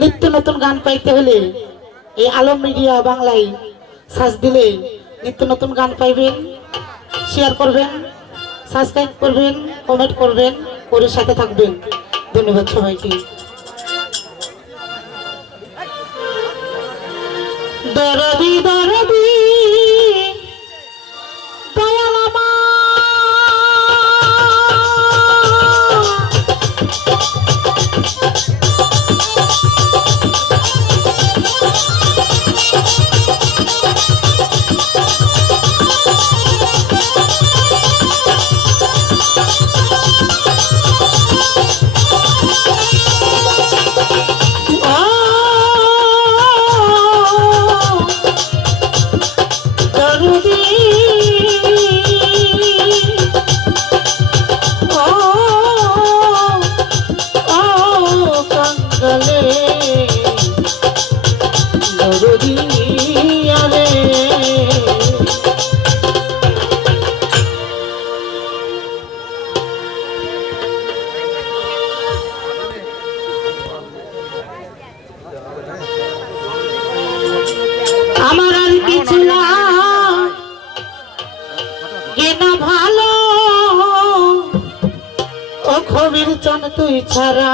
নিত্য নতুন গান পাইতে হলে এই আলম মিডিয়া বাংলায় সার্চ দিলে নিত্য নতুন গান পাইবেন। শেয়ার করবেন, সাবস্ক্রাইব করবেন, কমেন্ট করবেন, করে সাথে থাকবেন। ধন্যবাদ সবাইকে। দরদি দরদি দয়াল আমার, আমার আর কিছু না কেনা ভালো ও কবির চান তুই ছাড়া।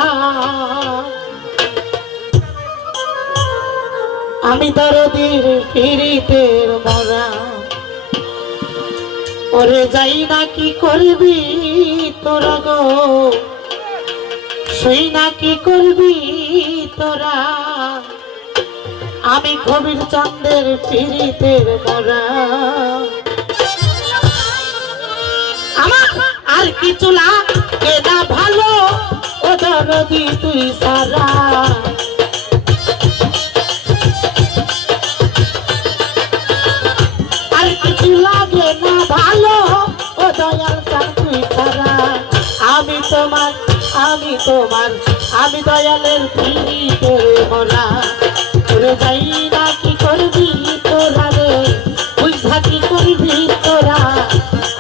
আমি দরদির পিরিতের মরা, ওরে যাই না কি করবি তোরা গো, শুই না কি করবি তোরা। আমি কবির চাঁদের পিরিতের মরা, আমার আর কিছু লাগে না ভালো ও দরদি তুই সারা। আর কিছু লাগে না ভালো ও দয়াল চাঁদ তুই সারা। আমি তোমার, আমি তোমার, আমি দয়ালের পিরিতের মরা। তোরে যাই না কি করবি তোরা রে, বুঝা কি করবি তোরা।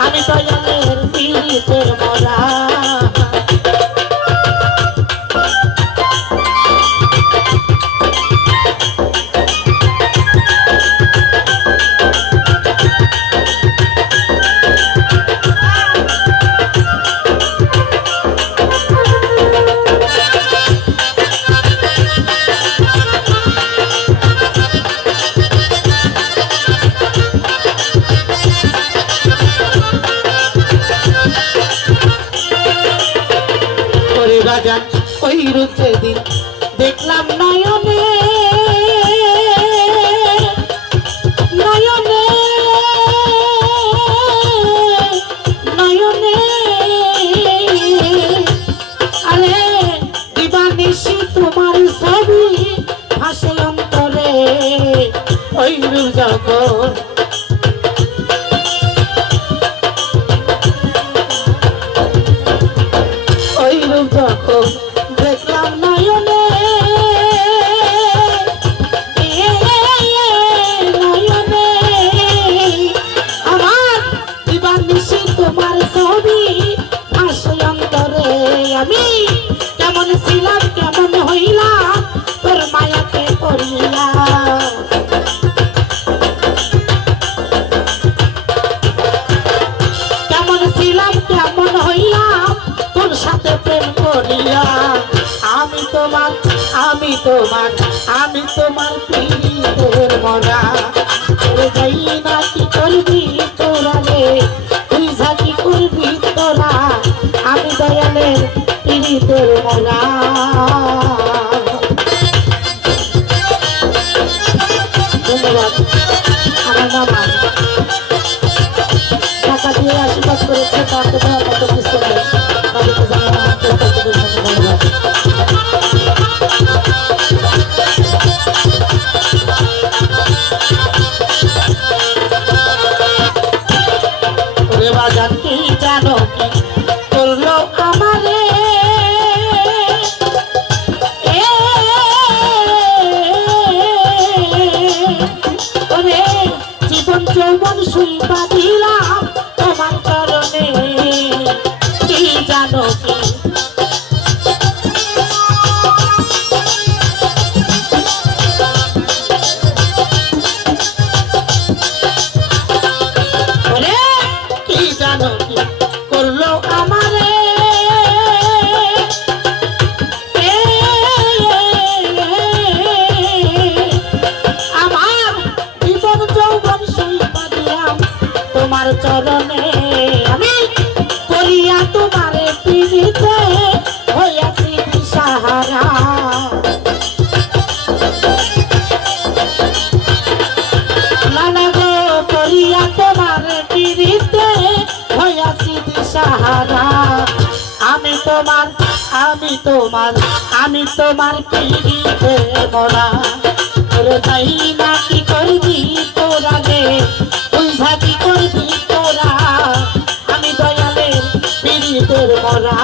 আমি দয়ালের পিরিতের মরা। বাজান ওই রুচে দিন দেখলাম নয়নে নয়নে নয়নে, আরে দিবানিশি তোমার ছবি ভাসে অন্তরে। ওই রূপ যখন যখন দেখলাম নয়নে নয়নে, আমার দিবানিশি তোমার ছবি ভাসে অন্তরে। আমি কেমন ছিলাম কেমন হইলাম তোর মায়াকে করিয়া। কেমন ছিলাম কেমন হইলাম তোর সাথে প্রেম করিয়া। আমি তোমার, আমি তোমার, আমি তোমার পিরিতের মরা। তোরে যাই না কি করবি তোরা রে, বুঝা কি করবি তোরা। আমি দয়ালের পিরিতের মরা। ধন্যবাদ। আমার মামা টাকা দিয়ে আশীর্বাদ করেছে, তাকে দেওয়ার মতো কিছু নেই। তাদেরকে জানানো ধন্যবাদ। ওরে বাজান কি জানো কি করলো আমারে, ওরে জীবন যৌবন শুইবা দিলাম তোমার কারণে। আমি তোমার পিড়িতের মরা তোরে যাই না কি করবি তোরা রে বুঝা কি করবি তোরা আমি দয়ালের পিড়িতের মরা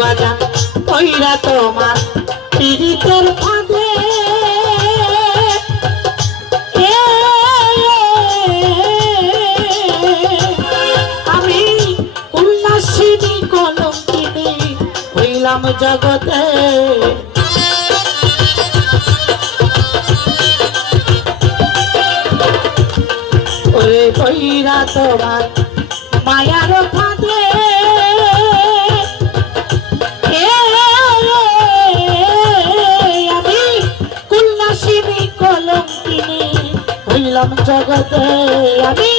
বাজান ওইরা তোমার পীড়িতের ফাঁদে আমি উল্লাসিনী কলঙ্কিনী হইলাম জগতে ওরে কইরা তোমার মায়ার ফাঁদে জগতে আমি